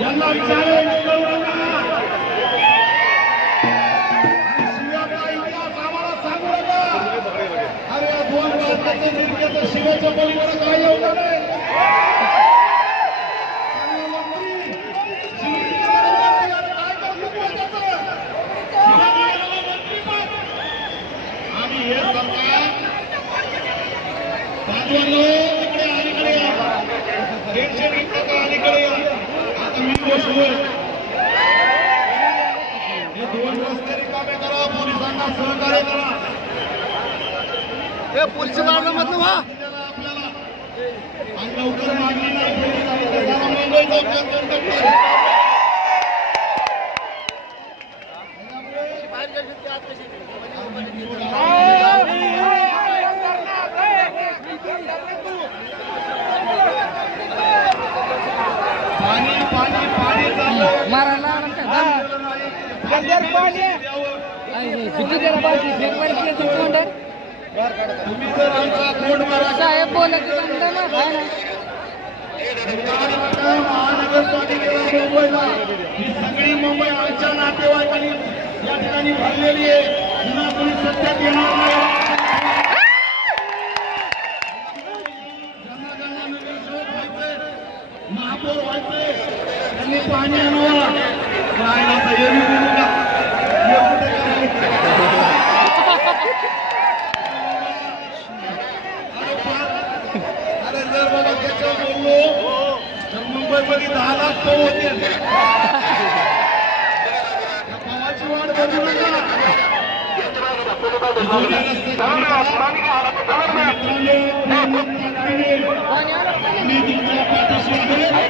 यांना विचारे करू नका. शिव्याचा इतिहास आम्हाला सांगू नका. अरे या 2 वाजताच्या निर्णयाचं शिव्याच्या पलीकडे काय एवढं नाही. आणि हे सरकार बाजूला इकडे अलीकडे टेन्शन घेतलं का अलीकडे आता मी बसलोय. हे 2 रस्ते रिकामे करा. पोलिसांना सहकार्य करा. हे पोलीस मधलं व्हा आपल्याला आणि लवकर मागणी साहेब बोलत महानगरपालिकेला मुंबईला ही सगळी मुंबई आमच्या नातेवाईकांनी या ठिकाणी भरलेली आहे. पुन्हा कोणी सत्यात येणार नाही. ज्यांना ज्यांना नगरसेवक व्हायचंय, महापौर व्हायचंय त्यांनी पाणी आणावा. काय ना तयारी करू का अरे जर बाबा त्याच्या बोललो तर मुंबईमध्ये 10 लाख पाव होते. पावाची वाढ बघू नका. मित्रांनो, मी तुमच्या पाठीशी आहे.